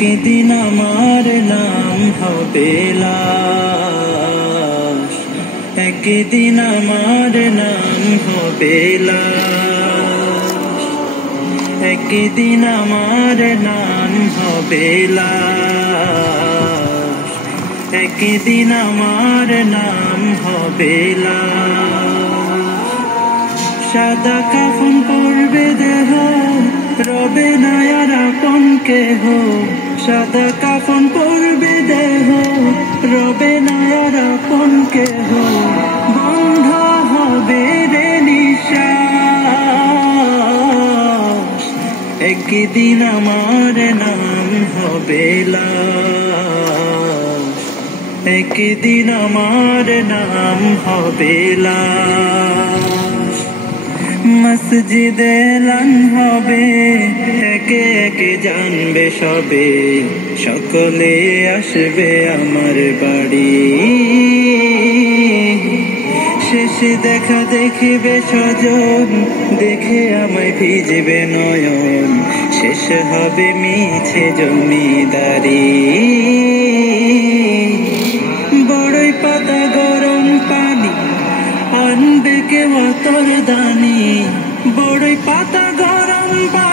একদিন আমার নাম হবে লাশ, একদিন আমার নাম হবে লাশ, একদিন আমার নাম হবে লাশ, একদিন আমার নাম হবে লাশ। সাদা কাফন পরবে দেহ, রবে না আর আপন কেহ। সাদা কাফন পরবে দেহ, রবে না আর আপন কেহ। বন্ধ হবে রে নিঃশ্বাস, একদিন আমার নাম হবে লাশ, একদিন আমার নাম হবে লাশ। মসজিদে এলান হবে, একে একে জানবে সবে, সকলে আসবে আমার বাড়ি। শেষে দেখা দেখিবে স্বজন, দেখে আমায় ভিজবে নয়ন, শেষ হবে মিছে জমিদারি। বড়ই পাতা গরম পানি আনবে কেউ আতর দানি, বড়ই পাতা গরম পানি